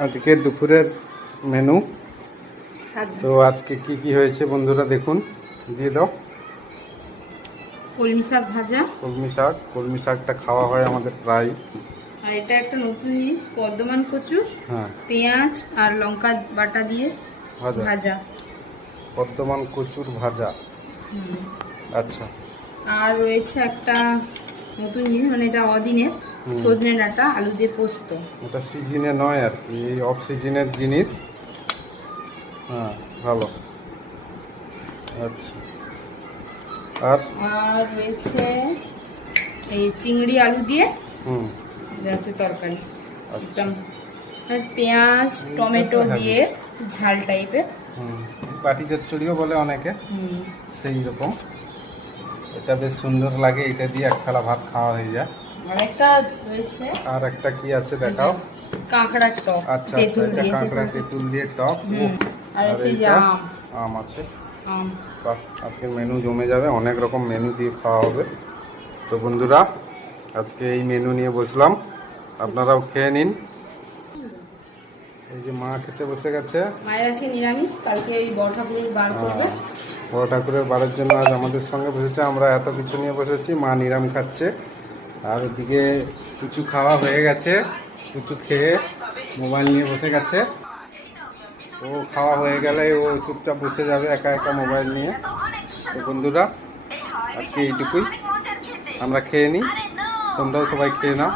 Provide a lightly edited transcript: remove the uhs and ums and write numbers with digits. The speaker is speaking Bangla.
আজকে দুপুরের মেনু। তো আজকে কি কি হয়েছে বন্ধুরা দেখুন, দিয়ে দাও। কলমি শাক ভাজা। কলমি শাকটা খাওয়া হয় আমাদের প্রায়। আর এটা একটা নতুন জিনিস, বর্ধমান কচু, হ্যাঁ, পেঁয়াজ আর লঙ্কা বাটা দিয়ে ভাজা। বর্ধমান কচুর ভাজা। আচ্ছা। আর রয়েছে একটা নতুন জিনিস, মানে এটা অদিনের, সজনে ডাঁটা আলু দিয়ে পোস্ত। এটা সিজনে নয় আর কি, এই অফ সিজনের জিনিস। হ্যাঁ, ভালো। আচ্ছা। আর রয়েছে এই চিংড়ি আলু দিয়ে যাচ্ছে তরকারি, আচ্ছা। একদম। আর পেঁয়াজ টমেটো দিয়ে ঝাল টাইপের। বাটি চচ্চড়িও বলে অনেকে, সেই রকম। এটা বেশ সুন্দর লাগে, এটা দিয়ে এক থালা ভাত খাওয়া হয়ে যায়। আরেকটা রয়েছে, আর একটা কি আছে দেখাও। কাঁকড়ার টক। আচ্ছা আচ্ছা, এটা কাঁকড়া তেঁতুল দিয়ে টক। আর আছে যে আম আছে। আম। বাহ, আজকের মেনু জমে যাবে, অনেক রকম মেনু দিয়ে খাওয়া হবে। তো বন্ধুরা, আজকে এই মেনু নিয়ে বসলাম, আপনারাও খেয়ে নিন। এই যে মা খেতে বসে গেছে। মায়ের আছে নিরামিষ, কালকে এই বড় ঠাকুরের বার করবে। বড় ঠাকুরের বারের জন্য আজ আমাদের সঙ্গে বসেছে, আমরা এত কিছু নিয়ে বসেছি, মা নিরাম খাচ্ছে। আর ওদিকে কুচু খাওয়া হয়ে গেছে, কুচু খেয়ে মোবাইল নিয়ে বসে গেছে। ও খাওয়া হয়ে গেলে ও চুপচাপ বসে যাবে একা একা মোবাইল নিয়ে। তো বন্ধুরা, আজকে এইটুকুই, আমরা খেয়ে নিই, তোমরাও সবাই খেয়ে নাও।